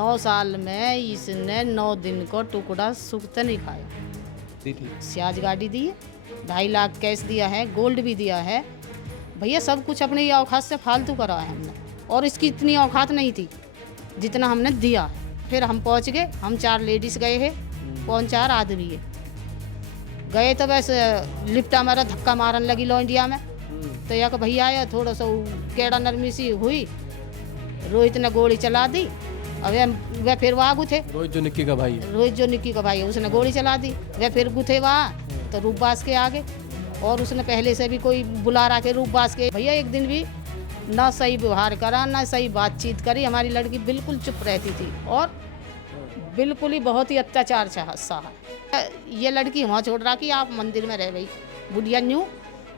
9 साल में इसने 9 दिन को टुकड़ा सुख नहीं खाया। दी थी। सियाज गाड़ी दी है, 2.5 लाख कैश दिया है, गोल्ड भी दिया है। भैया सब कुछ अपनी औकात से फालतू करा है हमने, और इसकी इतनी औकात नहीं थी जितना हमने दिया। फिर हम पहुंच गए, हम 4 लेडीज़ गए हैं, 4 आदमी है गए। तो बस लिफ्ट हमारा धक्का मारन लगी लो इंडिया में। तो या भैया आया, थोड़ा सा केड़ा नरमी सी हुई, रोहित ने गोली चला दी। अब वह फिर वहाँ गुथे, रोहित जो निक्की का भाई है। रोहित जो निक्की का भाई है, उसने गोली चला दी। वह फिर गुथे वहाँ तो रूपबास के आगे, और उसने पहले से भी कोई बुला रहा के रूपबास के। भैया एक दिन भी ना सही व्यवहार करा, ना सही बातचीत करी। हमारी लड़की बिल्कुल चुप रहती थी और बिल्कुल ही बहुत ही अत्याचार सहा। ये लड़की वहाँ छोड़ रहा कि आप मंदिर में रह गई बुढ़िया न्यू,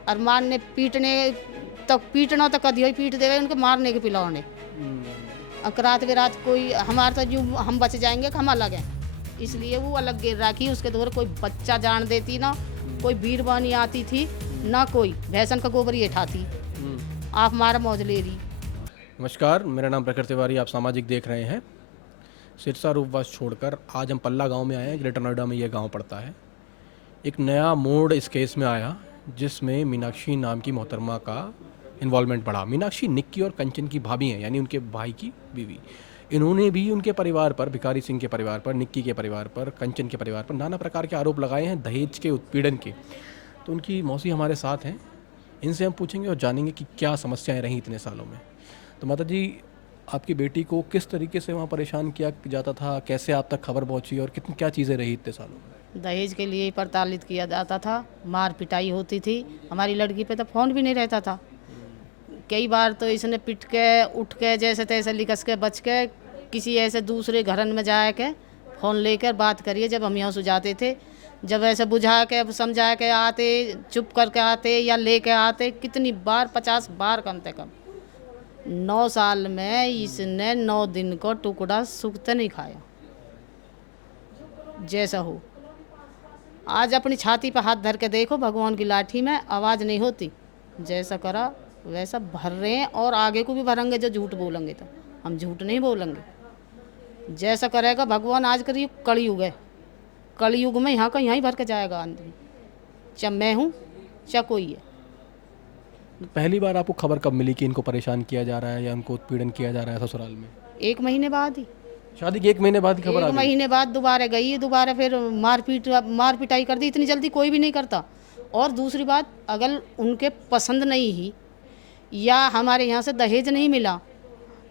और मारने पीटने तक, पीटना तो कदी ही पीट देवे उनके, मारने के पिलाने। रात बेरात कोई हमारे तो जो हम बच जाएंगे कि हम अलग हैं, इसलिए वो अलग गिर रखी। उसके दूर कोई बच्चा जान देती ना, कोई बीरबानी आती थी ना, कोई भैंसन का गोबर ये ठाती। आप हमारा मौज ले रही। नमस्कार, मेरा नाम प्रखर तिवारी, आप सामाजिक देख रहे हैं। सिरसा रूपवास छोड़कर आज हम पल्ला गांव में आए हैं। ग्रेटर नोएडा में ये गांव पड़ता है। एक नया मोड़ इस केस में आया जिसमें मीनाक्षी नाम की मोहतरमा का इन्वॉल्वमेंट बढ़ा। मीनाक्षी निक्की और कंचन की भाभी हैं, यानी उनके भाई की बीवी। इन्होंने भी उनके परिवार पर, भिखारी सिंह के परिवार पर, निक्की के परिवार पर, कंचन के परिवार पर नाना प्रकार के आरोप लगाए हैं दहेज के, उत्पीड़न के। तो उनकी मौसी हमारे साथ हैं, इनसे हम पूछेंगे और जानेंगे कि क्या समस्याएं रहीं इतने सालों में। तो माता जी, आपकी बेटी को किस तरीके से वहाँ परेशान किया जाता था, कैसे आप तक खबर पहुँची और कितनी क्या चीज़ें रही इतने सालों में? दहेज के लिए प्रताड़ित किया जाता था, मार पिटाई होती थी। हमारी लड़की पे तो फ़ोन भी नहीं रहता था। कई बार तो इसने पिट के उठ के जैसे तैसे लिकस के बच के किसी ऐसे दूसरे घरन में जा के फ़ोन लेकर बात करिए। जब हम यहाँ सुझाते थे, जब ऐसे बुझा के समझा के आते, चुप करके आते या लेके आते, कितनी बार, 50 बार कम से कम। 9 साल में इसने 9 दिन को टुकड़ा सुख नहीं खाया। जैसा हो, आज अपनी छाती पर हाथ धर के देखो, भगवान की लाठी में आवाज़ नहीं होती। जैसा करा वैसा भर रहे हैं, और आगे को भी भरेंगे जो झूठ बोलेंगे। तो हम झूठ नहीं बोलेंगे। जैसा करेगा भगवान। आज करिए कलयुग है, कलयुग में यहाँ का यहाँ ही भर के जाएगा आदमी, चाहे मैं हूँ चाहे कोई है। पहली बार आपको खबर कब मिली कि इनको परेशान किया जा रहा है या उनको उत्पीड़न किया जा रहा है ससुराल में? 1 महीने बाद ही। शादी के 1 महीने बाद ही खबर आ 1 गई? महीने बाद दोबारा गई, दोबारा फिर मार पिटाई कर दी। इतनी जल्दी कोई भी नहीं करता। और दूसरी बात, अगर उनके पसंद नहीं ही या हमारे यहाँ से दहेज नहीं मिला,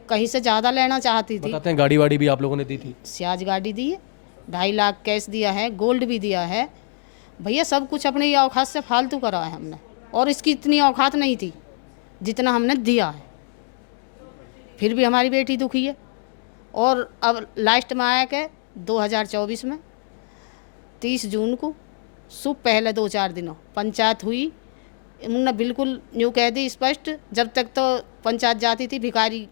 कहीं से ज़्यादा लेना चाहती थी। बताते हैं गाड़ी वाड़ी भी आप लोगों ने दी थी? सियाज गाड़ी दी है, 2.5 लाख कैश दिया है, गोल्ड भी दिया है। भैया सब कुछ अपनी औकात से फालतू करा है हमने, और इसकी इतनी औकात नहीं थी जितना हमने दिया है। फिर भी हमारी बेटी दुखी है। और अब लास्ट में आया कि 2024 में 30 जून को सुबह पहले 2-4 दिनों पंचायत हुई। उन्होंने बिल्कुल न्यू कह दी स्पष्ट, जब तक तो पंचायत जाती थी भिखारी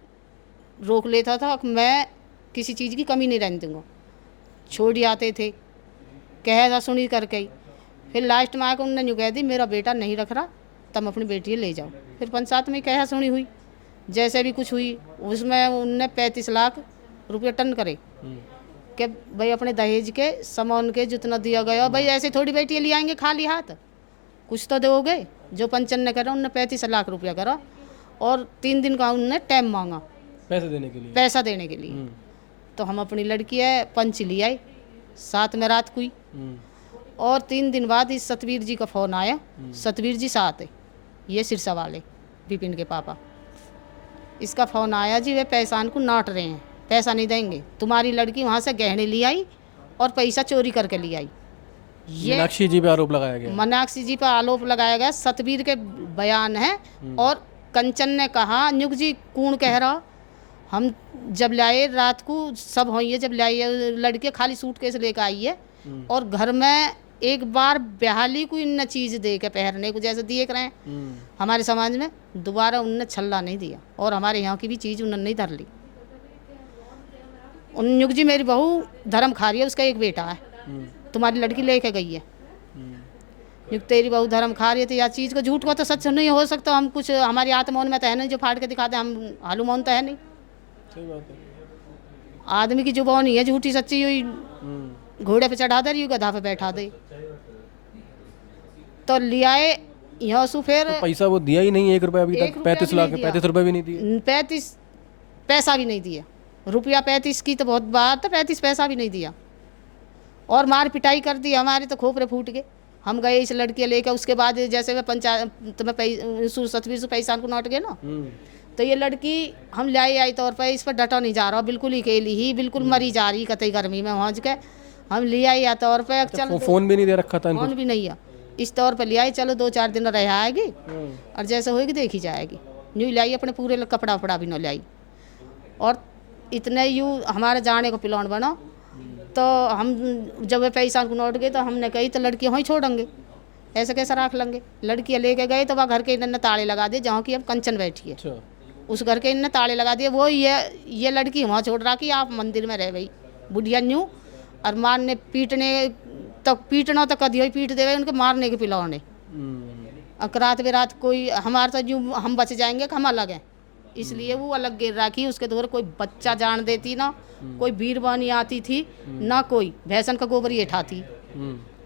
रोक लेता था, मैं किसी चीज़ की कमी नहीं रहने दूँगा। छोड़ आते थे, कह था सुनी करके ही। फिर लास्ट में आकर उन्होंने न्यू कह दी, मेरा बेटा नहीं रख रहा, तब अपनी बेटी ले जाओ। फिर पंचायत में कह सुनी हुई, जैसे भी कुछ हुई, उसमें उनने 35 लाख रुपये टन करे कि भाई अपने दहेज के सामान के जितना दिया गया। भाई ऐसे थोड़ी बेटी ले आएंगे खाली हाथ, कुछ तो दोगे। जो पंचन ने करा, उनने 35 लाख रुपया करा, और 3 दिन का उनने टाइम मांगा पैसे देने के लिए? पैसा देने के लिए। तो हम अपनी लड़की है पंच ले आए, 7 में रात को ही। और 3 दिन बाद इस सतवीर जी का फ़ोन आया। सतवीर जी साथ है, ये सिरसा वाले विपिन के पापा। इसका फ़ोन आया जी, वे पैसान को नाट रहे हैं, पैसा नहीं देंगे। तुम्हारी लड़की वहाँ से गहने ले आई और पैसा चोरी करके ले आई। ये मीनाक्षी जी पे आरोप लगाया गया? मीनाक्षी जी पर आरोप लगाया गया, सतवीर के बयान है। और कंचन ने कहा, न्युग जी कौन कह रहा, हम जब लाए रात को सब हुई है, जब लाए लड़के खाली सूटकेस लेकर आई है, और घर में एक बार बेहाली को इन चीज़ दे के पहनने को जैसे देख रहे हैं हमारे समाज में, दोबारा उनने छल्ला नहीं दिया। और हमारे यहाँ की भी चीज़ उन्होंने नहीं धर ली। न्युग जी मेरी बहू धर्म खा रही है, उसका एक बेटा है, तुम्हारी लड़की लेके गई है। न्युग तेरी बहू धर्म खा रही है, तो यह चीज़ को झूठ को तो सच नहीं हो सकता। हम कुछ हमारी आत्मौन में तो है नहीं जो फाड़ के दिखाते, हम हालू मौन तो है नहीं। सही बात है। आदमी की जुबान ही है झूठी सच्ची, हुई घोड़े पे चढ़ा दे, गधा पे बैठा दे। तो ले आए यहाँ से फिर तो पैसा वो दिया ही नहीं 1 रुपया अभी तक? 35 लाख, 35 रुपए भी नहीं दिए? 35 पैसा भी नहीं दिया। रुपया 35 की तो बहुत बात है, 35 पैसा भी नहीं दिया। और मार पिटाई कर दी हमारे, तो खोपरे फूट गए। हम गए इस लड़की लेकर, उसके बाद जैसे मैं पंचायत तो मैं 27 पैसा को नोट गए ना, तो ये लड़की हम ले आई तौर पर इस पर डटा नहीं जा रहा, बिल्कुल ही अकेली ही, बिल्कुल मरी जा रही कतई गर्मी में पहुँच के। हम ले आई या तौर पर चल फोन भी नहीं दे रखा था इनको? फोन भी नहीं है, इस तौर पर ले आई, चलो 2-4 दिन रह आएगी और जैसे होएगी देखी जाएगी। न्यू लाई अपने पूरे कपड़ा वपड़ा भी न लाई, और इतने यूँ हमारे जाने को प्लान बना। तो हम जब वे पैसा को नोट गए तो हमने कही तो लड़की वहीं छोड़ेंगे, ऐसे कैसे रख लेंगे। लड़कियाँ लेके गए तो वह घर के इन्होंने ताले लगा दिए, जहाँ की अब कंचन बैठी है उस घर के इन्होंने ताले लगा दिए। वो ये लड़की वहाँ छोड़ रहा कि आप मंदिर में रह गई बुढ़िया न्यू, और मारने पीटने तक, पीटना तो कदी ही पीट देवे उनके, मारने के पिलाने। और रात बेरात कोई हमारे तो यूँ हम बच जाएंगे कि हम अलग हैं, इसलिए वो अलग गिर रखी। उसके दूर कोई बच्चा जान देती ना, कोई बीरबानी आती थी ना, कोई भैंसन का गोबर ये ठाती।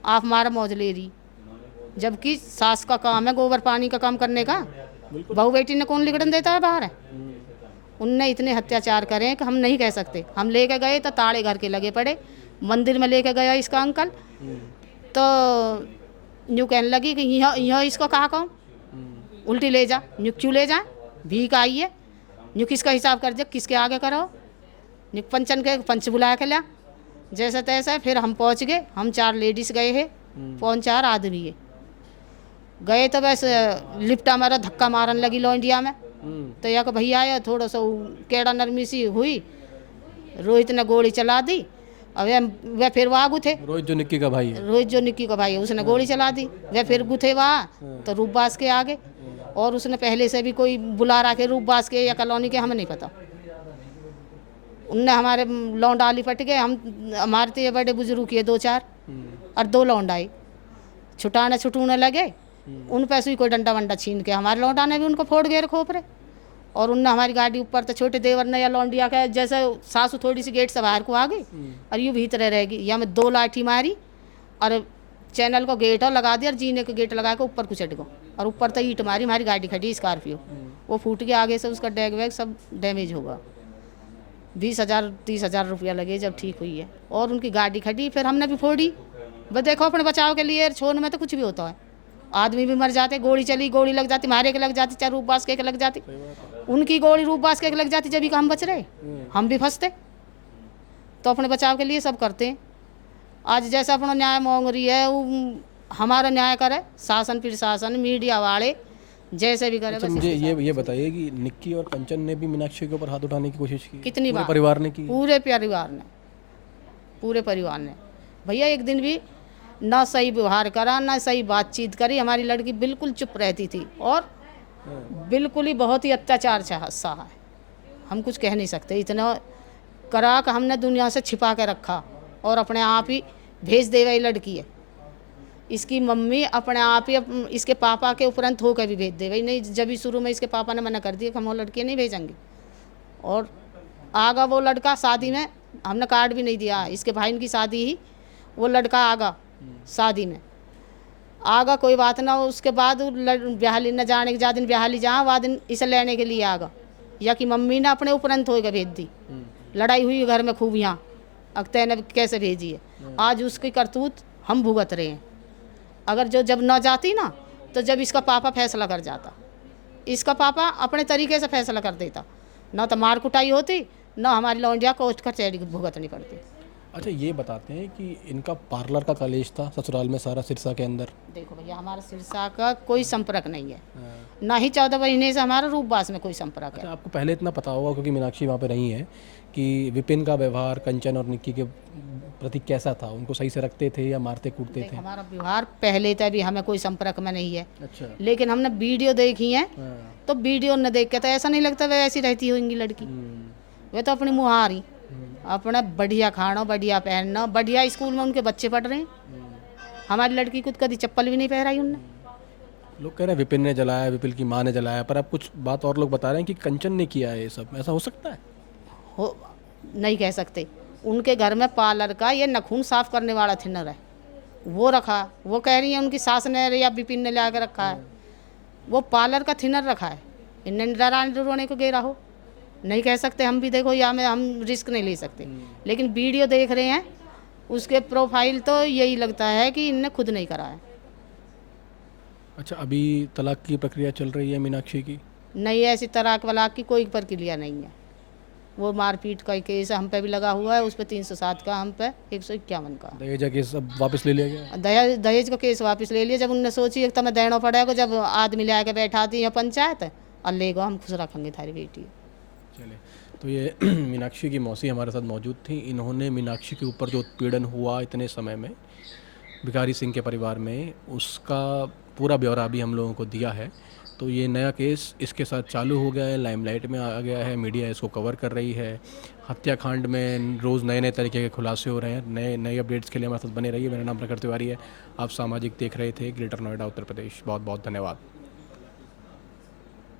आप हमारा मौज ले रही, जबकि सास का काम है गोबर पानी का काम करने का। बहू बेटी ने कौन लिगड़न देता है बाहर है। उनने इतने अत्याचार करे कि हम नहीं कह सकते। हम लेके गए तो ताड़े घर के लगे पड़े, मंदिर में लेके गया इसका अंकल, तो यूँ कहने लगी कि यहाँ इसको कहा कहूँ उल्टी ले जा। यूँ क्यों ले जाए, भीख आई है, यूँ किसका हिसाब कर दे, किसके आगे करो। यूँ पंचन के पंच बुलाया के लिया, जैसे तैसे फिर हम पहुँच गए। हम 4 लेडीज़ गए हैं, 4 आदमी है गए। तो बस लिपटा मारा, धक्का मारन लगी लो इंडिया में। तो या भैया आया, थोड़ा सा केड़ा नरमी सी हुई, रोहित ने गोली चला दी। अब वह फिर वहाँ गुथे, रोहित जो निक्की का भाई है, रोहित जो निक्की का भाई है, उसने गोली चला दी। वह फिर गुथे वहाँ तो रूपबास के आगे, और उसने पहले से भी कोई बुला रहा के रूपबास के या कॉलोनी के, हमें नहीं पता। उनने हमारे लौंडा लिपट गए। हम हमारे तो ये बड़े बुजुर्ग किए 2-4 और 2 लौंडाई छुटूने लगे। उन पैसों ही कोई डंडा वंडा छीन के हमारे लौंडा ने भी उनको फोड़ गए खोपरे। और उनने हमारी गाड़ी ऊपर तो छोटे देवर ने या लौंडिया का, जैसे सासू थोड़ी सी गेट से बाहर को आ गई और यूँ भीतर रहेगी, या मैं 2 लाठी मारी और चैनल को गेट लगा दिया और जीने को गेट लगा के ऊपर को चढ़ गो, और ऊपर तो ईंट मारी। हमारी गाड़ी खड़ी स्कॉर्पियो, वो फूट गया आगे से, उसका डैग वैग सब डैमेज होगा। 20,000-30,000 रुपया लगे जब ठीक हुई है। और उनकी गाड़ी खड़ी, फिर हमने भी फोड़ी। बस देखो अपने बचाव के लिए, छोड़ में तो कुछ भी होता है, आदमी भी मर जाते। गोली चली, गोली लग जाती, मारे के लग जाती, चाहे रूपबास के लग जाती। उनकी गोली रूपबास के लग जाती, जब भी हम बच रहे, हम भी फंसते। तो अपने बचाव के लिए सब करते हैं। आज जैसा अपना न्याय मांग रही है, वो हमारा न्याय करे शासन प्रशासन मीडिया वाले, जैसे भी करे। अच्छा, मुझे ये बताइए कि निक्की और कंचन ने भी मीनाक्षी के ऊपर हाथ उठाने की कोशिश की? कितनी बार परिवार ने की? पूरे परिवार ने भैया एक दिन भी ना सही व्यवहार करा, ना सही बातचीत करी। हमारी लड़की बिल्कुल चुप रहती थी और बिल्कुल ही बहुत ही अत्याचार सहा है। हम कुछ कह नहीं सकते, इतना करा कि हमने दुनिया से छिपा के रखा और अपने आप ही भेज दे वही लड़की है। इसकी मम्मी अपने आप ही इसके पापा के उपरंत होकर भी भेज दे वही नहीं। जब भी शुरू में इसके पापा ने मना कर दिया कि हम वो लड़की नहीं भेजेंगे, और आगा वो लड़का शादी में, हमने कार्ड भी नहीं दिया, इसके भाई की शादी ही वो लड़का आगा शादी में आगा, कोई बात ना। उसके बाद ब्याहली न जाने के, जा दिन ब्याहली जहाँ वह दिन इसे लेने के लिए आगा, या कि मम्मी ने अपने उपरंत होकर भेज दी। लड़ाई हुई घर में खूब, यहाँ अख्तर ने कैसे भेजी है। आज उसकी करतूत हम भुगत रहे हैं। अगर जो जब न जाती ना, तो जब इसका पापा फैसला कर जाता, इसका पापा अपने तरीके से फैसला कर देता, ना तो मार कुटाई होती, ना हमारी लौंडिया कोर्ट कचहरी भुगतनी पड़ती। अच्छा, ये बताते हैं कि इनका पार्लर का कलेश था ससुराल में सारा, सिरसा के अंदर? देखो भैया, हमारा सिरसा का कोई संपर्क नहीं है, ना ही 14 महीने से हमारा रूपबास में कोई संपर्क है। आपको पहले इतना पता होगा क्योंकि मीनाक्षी वहाँ पे रही है, कि विपिन का व्यवहार कंचन और निक्की के प्रति कैसा था? उनको सही से रखते थे या मारते कूटते थे? हमारा व्यवहार पहले तक भी हमें कोई संपर्क में नहीं है। अच्छा। लेकिन हमने वीडियो देखी है, तो वीडियो न देख के तो ऐसा नहीं लगता वे ऐसी रहती होंगी लड़की। वे तो अपनी मुहारी, अपना बढ़िया खाना, बढ़िया पहनना, बढ़िया स्कूल में उनके बच्चे पढ़ रहे हैं। हमारी लड़की को कभी चप्पल भी नहीं पहनाई उनने। लोग कह रहे हैं विपिन ने जलाया, विपिन की माँ ने जलाया, पर अब कुछ बात और लोग बता रहे हैं कि कंचन ने किया है ये सब। ऐसा हो सकता है? नहीं कह सकते। उनके घर में पार्लर का ये नाखून साफ करने वाला थिनर है, वो रखा। वो कह रही है उनकी सास ने या बिपिन ने ला के रखा है, वो पार्लर का थिनर रखा है। इन्हें डराने डराने को गेरा हो, नहीं कह सकते हम भी। देखो या में हम रिस्क नहीं ले सकते, लेकिन वीडियो देख रहे हैं उसके प्रोफाइल तो यही लगता है कि इनने खुद नहीं करा है। अच्छा, अभी तलाक की प्रक्रिया चल रही है मीनाक्षी की? नहीं, ऐसी तलाक वलाक की कोई प्रक्रिया नहीं है। वो मारपीट का केस हम पे भी लगा हुआ है, उस पर 307 का, हम पे 151 का। दहेज का केस अब वापस ले लिया गया है? दहेज का केस वापस ले लिया। जब उनने सोची एक तो मैं देना पड़ेगा, जब आदमी ले आके बैठा दी है पंचायत, और ले गो हम खुश रखेंगे थारी बेटी। चले, तो ये मीनाक्षी की मौसी हमारे साथ मौजूद थी। इन्होंने मीनाक्षी के ऊपर जो उत्पीड़न हुआ इतने समय में भिखारी सिंह के परिवार में, उसका पूरा ब्यौरा भी हम लोगों को दिया है। तो ये नया केस इसके साथ चालू हो गया है, लाइमलाइट में आ गया है, मीडिया इसको कवर कर रही है। हत्याकांड में रोज़ नए नए तरीके के खुलासे हो रहे हैं। नए नए अपडेट्स के लिए हमारे साथ बने रहिए। मेरा नाम प्रखर तिवारी है, आप सामाजिक देख रहे थे, ग्रेटर नोएडा, उत्तर प्रदेश। बहुत बहुत धन्यवाद।